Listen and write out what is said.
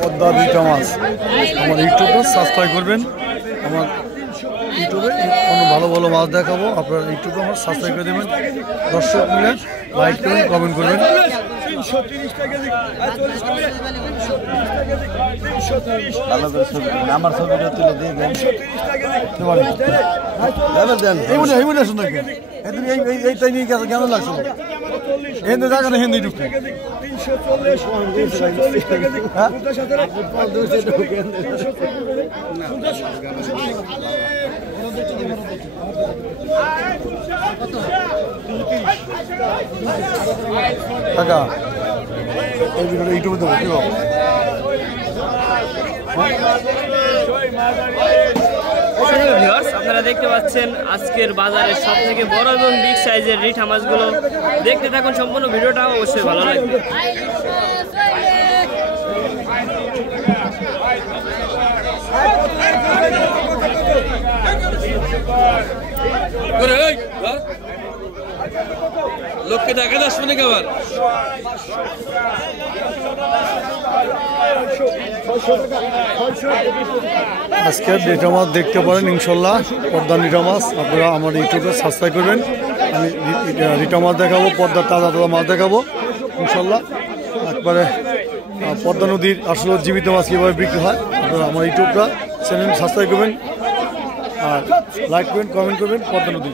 পদ্মা রিটা মাছ। আমার ইউটিউবটা সাবস্ক্রাইব করবেন। আমার ইউটিউবে কোনো ভালো ভালো মাছ দেখাবো, আপনার ইউটিউবে আমার সাবস্ক্রাইব করে দেবেন। দর্শক মিলে লাইক করবেন, কমেন্ট করবেন। আমার ছবিটা তুলে দিয়ে দেন। এইটাই নিয়ে গেছে কেন লাগছে হিন্দি জায়গা না হিন্দি ঢুকতে টাকা এই ভিডিওটা ইউটিউবে দেবো কি বল? আপনারা দেখতে পাচ্ছেন আজকের বাজারের সব থেকে বড় এবং বিগ সাইজের রিঠা মাছগুলো। দেখতে থাকুন সম্পূর্ণ ভিডিওটা, অবশ্যই ভালো লাগবে। লোককে দেখা যাস মানে খাবার আজকের রিটা মাছ দেখতে পারেন ইনশাল্লাহ। পদ্মা রিটা মাছ আপনারা আমার ইউটিউবে সাবস্ক্রাইব করবেন। আমি রিটা মাছ দেখাবো, পদ্মার তাজা তাজা মাছ দেখাবো ইনশাল্লাহ। একবারে পদ্মা নদীর আসলে জীবিত মাছ কীভাবে বিক্রি হয় আপনারা আমার ইউটিউবটা চ্যানেল সাবস্ক্রাইব করবেন আর লাইক করবেন, কমেন্ট করবেন। পদ্মা নদী।